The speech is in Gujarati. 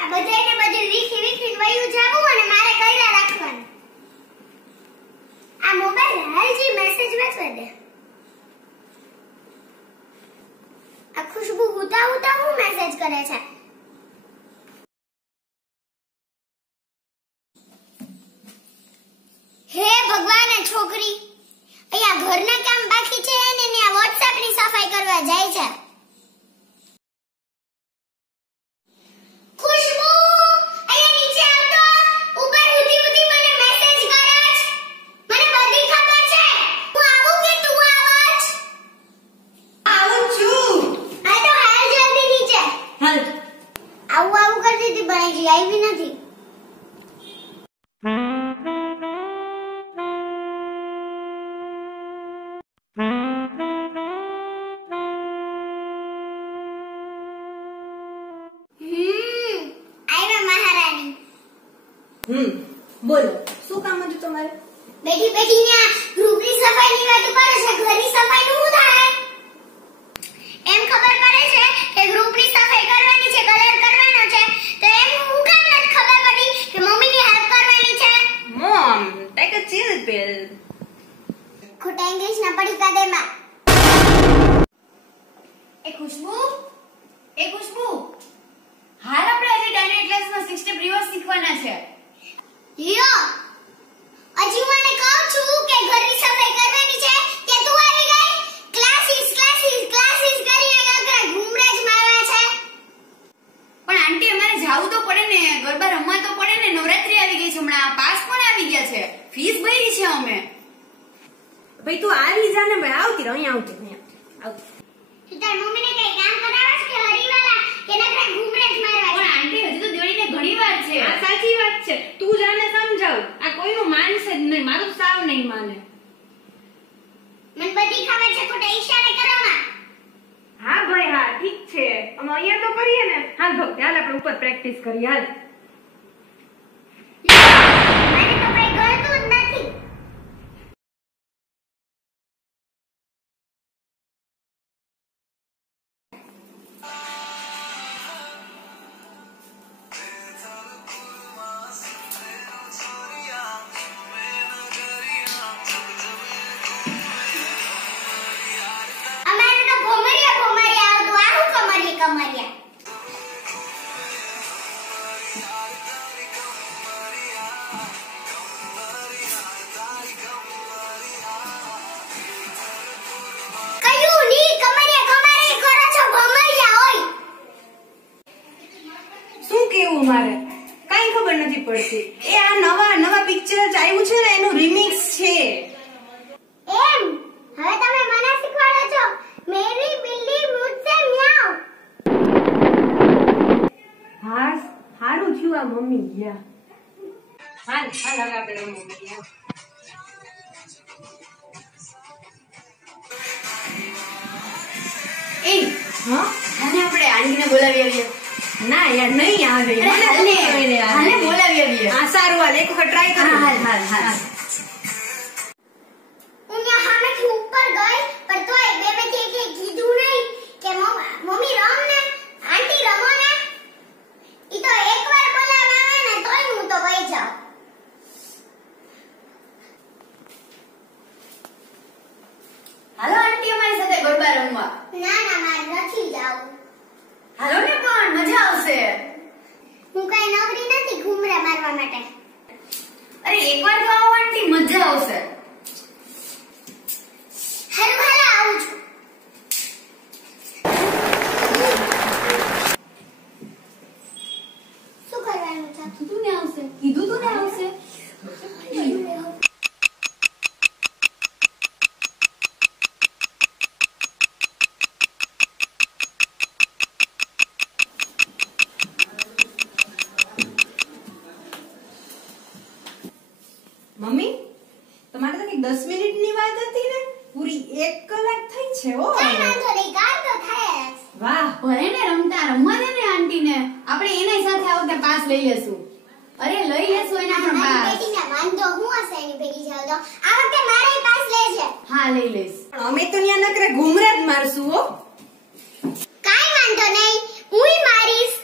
આ બધાને બધું વીખી વયું જાવું અને મારે કઈલા રાખવાનું. આ મોબાઈલ હાલજી મેસેજ વાંચવા દે. આ ખુશ્બુ ઉતા હું મેસેજ કરે છે. હે ભગવાન, આ છોકરી અહીંયા ઘરના કામ બાકી છે અને આ WhatsApp ની સફાઈ કરવા જાય છે. ખુશ્બુ અહીંયા નીચે આવતો. ઉપર ઉધી મને મેસેજ કરે છે. મને બધી ખબર છે. હું આવું કે તું આવજ? આવું છું. આ તો હાલ જલ્દી નીચે. હાલ. આવું કરતી હતી પણ હજી આવી નથી. બોલો શું કામ હતું તમારે? બેઠી ને ગ્રુપની સફાઈની વાત કરો છો. ઘરની સફાઈનું શું થાય? એમ ખબર પડે છે કે ગ્રુપની સફાઈ કરવાની છે, કલર કરવાનો છે, તો એમ હું કામ નથી ખબર પડી કે મમ્મીની હેલ્પ કરવાની છે? Mom, take a chill pill. ખોટા ઇંગ્લિશના પડીકા દે માં. એ ખુશ્બુ, હાલ આપણે આજે ડાયનેટ ક્લાસમાં 6 સ્ટેપ રિવર્સ શીખવાના છે. લ્યો, હજી મને કહું છું કે ઘરની સફાઈ કરવાની છે કે તું આવી ગઈ ક્લાસીસ કરીને ગગરા ઘૂમરા જ મારવા છે. પણ આંટી અમારે જાવું તો પડે ને, ગરબા રમવા તો પડે ને. નવરાત્રી આવી ગઈ છે હમણાં, પાસ પણ આવી ગયા છે, ફીસ ભરી છે અમે. ભાઈ તું આવી જા ને ભાઈ. આવતી રહો, અહીંયા આવતી. તું તાર મમ્મીને કઈ કામ કરાવસ કે હરીવાલા કે નકરા ઘૂમરા જ મારવા? પણ આંટી હજી તો દિવાળીને ઘણી વાર છે. આ સાચી વાત છે. તું જાને સમજાવ. આ કોઈનું માનશે જ નહીં. મારું સાવ નહીં માને. મને બધી ખબર છે. ખોટા ઈશારે કરો માં. હા ભાઈ હા, ઠીક છે. અમે અહીંયા તો કરીએ ને. હાલ ભક્તિ, હાલ આપણે ઉપર પ્રેક્ટિસ કરીએ. હાલ. મને તો કઈ ગળતું જ નથી. અમારે તો ભમરિયા આવતું. આવું કમરિયા. કયું ની કમરિયા કરો છો? ભમરિયા હોય. શું કેવું મારે? કાઈ ખબર નથી પડતી. એ આ નવા પિક્ચર જ આવ્યું છે ને, એનું રિમિક્સ છે. એમ હવે તમે મને શીખવાડો છો. મેરી બિલ્લી મુझसे म्याऊ. હા, સારું થયું આ મમ્મી ગયા. હાલ આપણે મમ્મી ગયા. એ હા, હાલે આપણે આંટીને બોલાવી આવીએ. ના યાર નહીં આવે. હાલે બોલાવી આવીએ. હા સારું, હાલ એક વખત ટ્રાય કરો. હાલ. હું ત્યાં સામેથી ઉપર ગઈ પણ તોય બેબેથી કે કીધું નહીં કે મમ્મી રમ ને, આંટી રમો ને. ઈ તો એકવાર બોલાવવા આવે ને તોય હું તો વઈ જાઉં. હાલો આંટી અમારી સાથે ગરબા રમવા. ના મારે નથી જાવું. હાલો ને, પણ મજા આવશે. હું કઈ નવરી નથી ઘૂમરા મારવા માટે. અરે એકવાર તો આવો આંટી, મજા આવશે. હાલ આવું છું. શું કરવાનું છે? કીધું ને આવશે. મમ્મી, તમારે તો કઈ 10 મિનિટની વાત હતી ને, પૂરી 1 કલાક થઈ છે. ઓ કઈ વાંધો નહીં, કામ તો થાય જ. વાહ, ભલે ને રમવા દે ને આંટીને. આપણે એના સાથે આ વખતે પાસ લઈ લેશું. અરે લઈ લેશું એના પણ પાસ. બેટીને વાંધો હું હશે એની ભેગી જાવ તો આ વખતે મારે પાસ લેજે. હા લઈ લઈશ. અમે તો ન્યા નકરે ઘુમરા જ મારશું. હો કાઈ વાંધો નહીં, હુંય મારીશ.